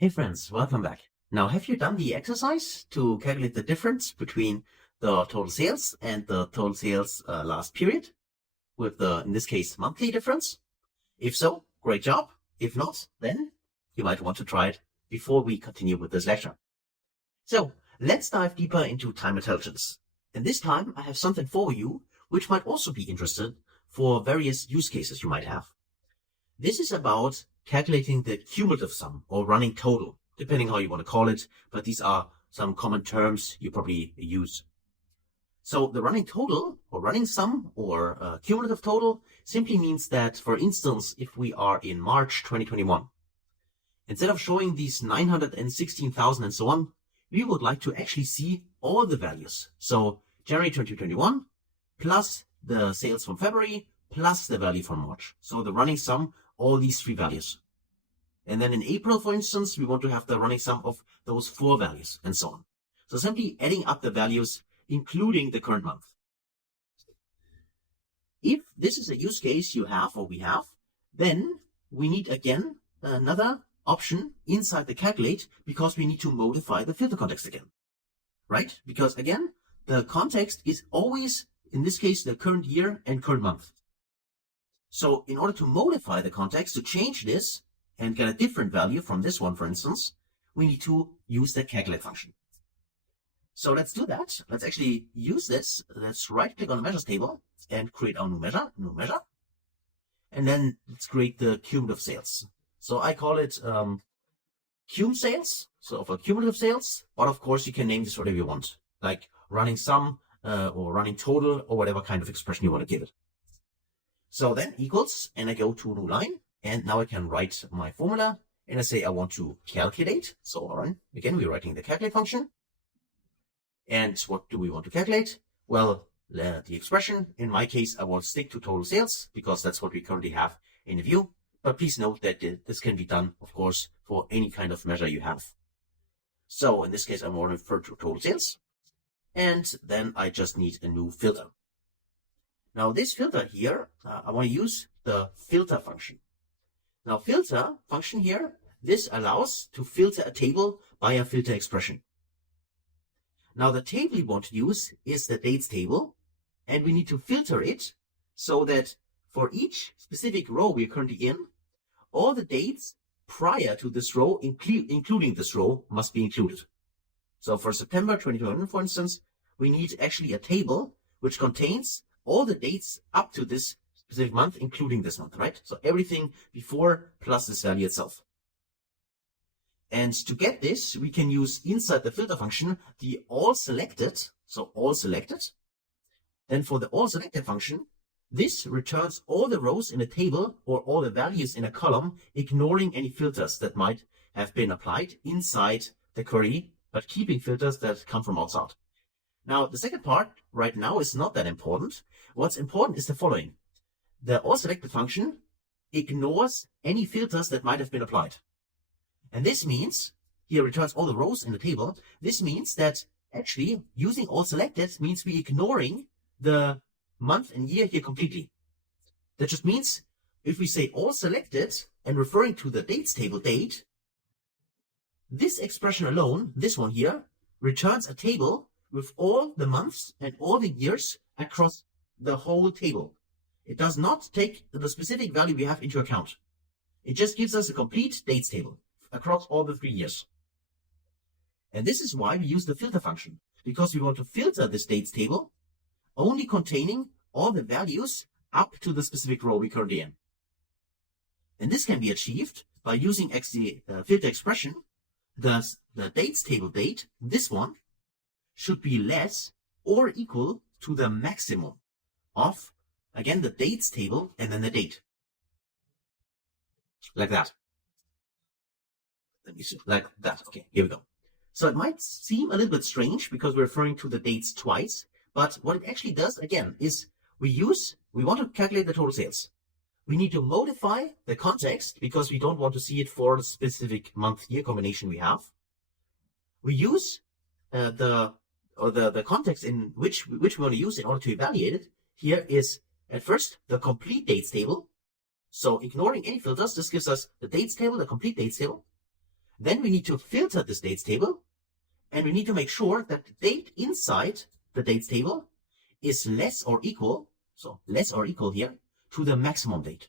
Hey friends, welcome back. Now, have you done the exercise to calculate the difference between the total sales and the total sales last period with the, in this case, monthly difference? If so, great job. If not, then you might want to try it before we continue with this lecture. So let's dive deeper into time intelligence. And this time I have something for you which might also be interested for various use cases you might have. This is about calculating the cumulative sum or running total, depending how you want to call it, but these are some common terms you probably use. So the running total or running sum or cumulative total simply means that, for instance, if we are in March 2021, instead of showing these 916,000 and so on, we would like to actually see all the values. So January 2021 plus the sales from February plus the value from March. So the running sum, all these three values. And then in April, for instance, we want to have the running sum of those four values and so on. So simply adding up the values, including the current month. If this is a use case you have or we have, then we need again another option inside the calculate because we need to modify the filter context again, right? Because again, the context is always, in this case, the current year and current month. So in order to modify the context, to change this and get a different value from this one, for instance, we need to use the calculate function. So let's do that. Let's actually use this. Let's right click on the measures table and create our new measure. And then let's create the cumulative sales. So I call it cum sales, so for cumulative sales, but of course you can name this whatever you want, like running sum or running total or whatever kind of expression you want to give it. So then equals, and I go to a new line, and now I can write my formula, and I say I want to calculate. So again, we're writing the calculate function. And what do we want to calculate? Well, the expression, in my case, I will stick to total sales because that's what we currently have in the view. But please note that this can be done, of course, for any kind of measure you have. So in this case, I want to refer to total sales. And then I just need a new filter. Now this filter here, I want to use the filter function. Now filter function here, this allows to filter a table by a filter expression. Now the table we want to use is the dates table, and we need to filter it so that for each specific row we are currently in, all the dates prior to this row, including this row, must be included. So for September 2021, for instance, we need actually a table which contains all the dates up to this specific month, including this month, right? So everything before plus this value itself. And to get this, we can use inside the filter function the all selected, so all selected. Then for the all selected function, this returns all the rows in a table or all the values in a column, ignoring any filters that might have been applied inside the query, but keeping filters that come from outside. Now, the second part right now is not that important. What's important is the following. The all selected function ignores any filters that might have been applied. And this means, here returns all the rows in the table. This means that actually using all selected means we're ignoring the month and year here completely. That just means if we say all selected and referring to the dates table date, this expression alone, this one here, returns a table with all the months and all the years across the whole table. It does not take the specific value we have into account. It just gives us a complete dates table across all the 3 years. And this is why we use the filter function, because we want to filter this dates table only containing all the values up to the specific row we're currently in. And this can be achieved by using the filter expression. The dates table date, this one, should be less or equal to the maximum of, again, the dates table and then the date. Like that. Let me see. Like that. Okay, here we go. So it might seem a little bit strange because we're referring to the dates twice, but what it actually does, again, is we want to calculate the total sales. We need to modify the context because we don't want to see it for the specific month-year combination we have. We use the context in which we want to use in order to evaluate it. Here is at first the complete dates table. So ignoring any filters, this gives us the dates table, the complete dates table. Then we need to filter this dates table, and we need to make sure that the date inside the dates table is less or equal, so less or equal here, to the maximum date.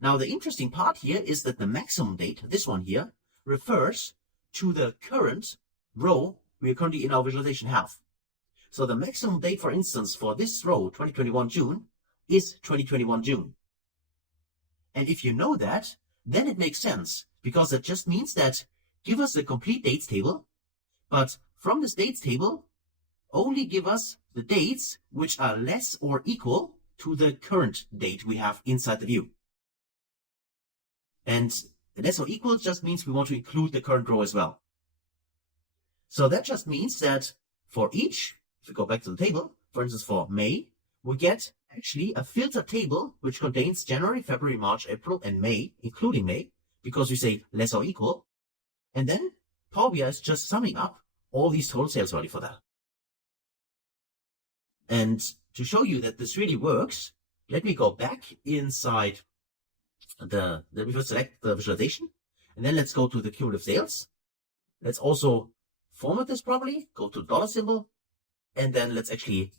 Now the interesting part here is that the maximum date, this one here, refers to the current row we are currently in our visualization have. So the maximum date, for instance, for this row, 2021 June, is 2021 June. And if you know that, then it makes sense, because it just means that give us a complete dates table, but from this dates table, only give us the dates which are less or equal to the current date we have inside the view. And less or equal just means we want to include the current row as well. So that just means that for each, if we go back to the table, for instance, for May, we get actually a filter table which contains January, February, March, April, and May, including May, because we say less or equal. And then Power BI is just summing up all these total sales value for that. And to show you that this really works, let me go back inside we first select the visualization, and then let's go to the cumulative sales. Let's also format this properly, go to the dollar symbol, and then let's actually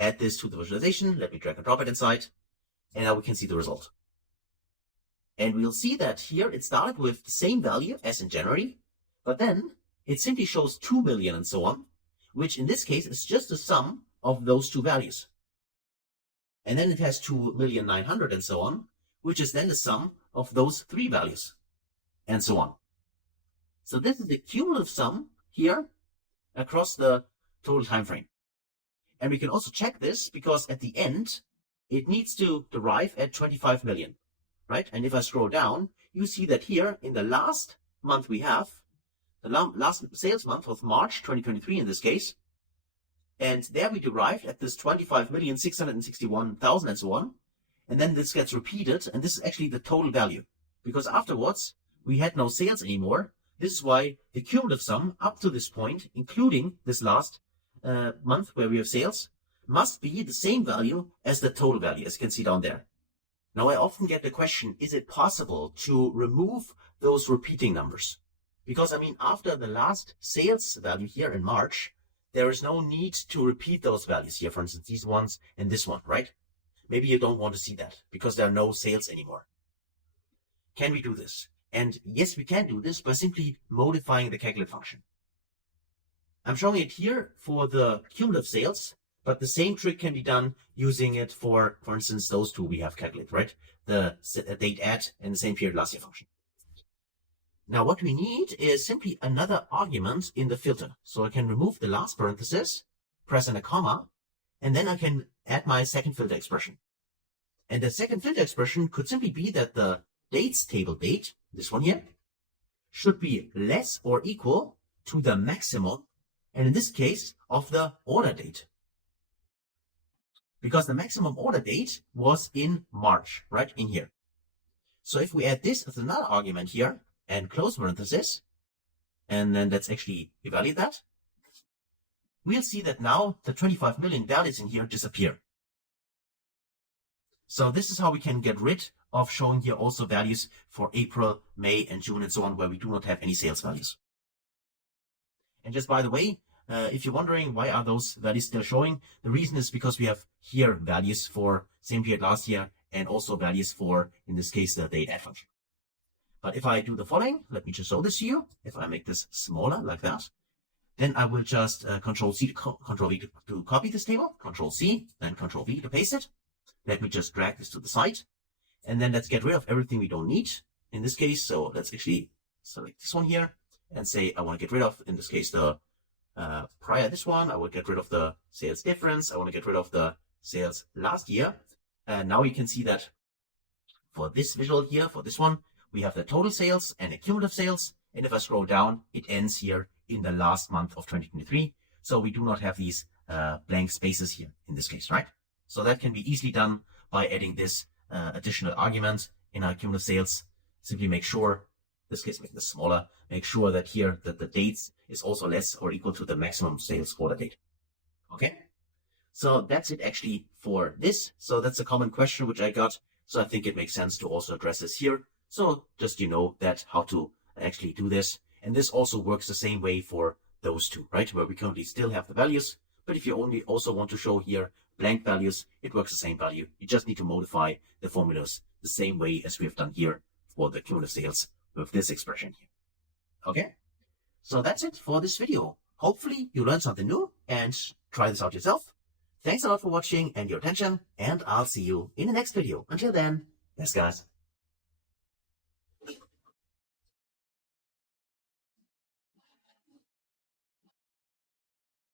add this to the visualization. Let me drag and drop it inside, and now we can see the result. And we'll see that here it started with the same value as in January, but then it simply shows 2 million and so on, which in this case is just the sum of those two values. And then it has 2,900,000 and so on, which is then the sum of those three values, and so on. So this is the cumulative sum here across the total time frame. And we can also check this because at the end, it needs to derive at 25 million, right? And if I scroll down, you see that here in the last month we have, the last sales month of March 2023 in this case, and there we derived at this 25,661,000 and so on. And then this gets repeated, and this is actually the total value, because afterwards we had no sales anymore. This is why the cumulative sum up to this point, including this last month where we have sales, must be the same value as the total value, as you can see down there. Now I often get the question, is it possible to remove those repeating numbers? Because I mean, after the last sales value here in March, there is no need to repeat those values here, for instance, these ones and this one, right? Maybe you don't want to see that because there are no sales anymore. Can we do this? And yes, we can do this by simply modifying the calculate function. I'm showing it here for the cumulative sales, but the same trick can be done using it for instance, those two we have calculated, right? The date at and the same period last year function. Now what we need is simply another argument in the filter. So I can remove the last parenthesis, press in a comma, and then I can add my second filter expression. And the second filter expression could simply be that the dates table date, this one here, should be less or equal to the maximum, and in this case, of the order date. Because the maximum order date was in March, right in here. So if we add this as another argument here, and close parenthesis, and then let's actually evaluate that, we'll see that now the 25 million values in here disappear. So this is how we can get rid of showing here also values for April, May, and June, and so on, where we do not have any sales values. And just by the way, if you're wondering why are those values still showing, the reason is because we have here values for same period last year, and also values for, in this case, the date add function. But if I do the following, let me just show this to you. If I make this smaller like that, then I will just Control C to Control V to copy this table, Control C, then Control V to paste it. Let me just drag this to the side, and then let's get rid of everything we don't need in this case. So let's actually select this one here and say I want to get rid of, in this case, the prior this one. I will get rid of the sales difference. I want to get rid of the sales last year. And now you can see that for this visual here, for this one, we have the total sales and the cumulative sales. And if I scroll down, it ends here in the last month of 2023. So we do not have these blank spaces here in this case, right? So that can be easily done by adding this additional argument in our cumulative sales. Simply make sure, in this case, make this smaller, make sure that here that the dates is also less or equal to the maximum sales order date. Okay? So that's it actually for this. So that's a common question which I got. So I think it makes sense to also address this here. So just you know that how to actually do this. And this also works the same way for those two, right? Where we currently still have the values. But if you only also want to show here blank values, it works the same value. You just need to modify the formulas the same way as we have done here for the cumulative sales with this expression here. Okay? So that's it for this video. Hopefully you learned something new and try this out yourself. Thanks a lot for watching and your attention, and I'll see you in the next video. Until then, thanks guys.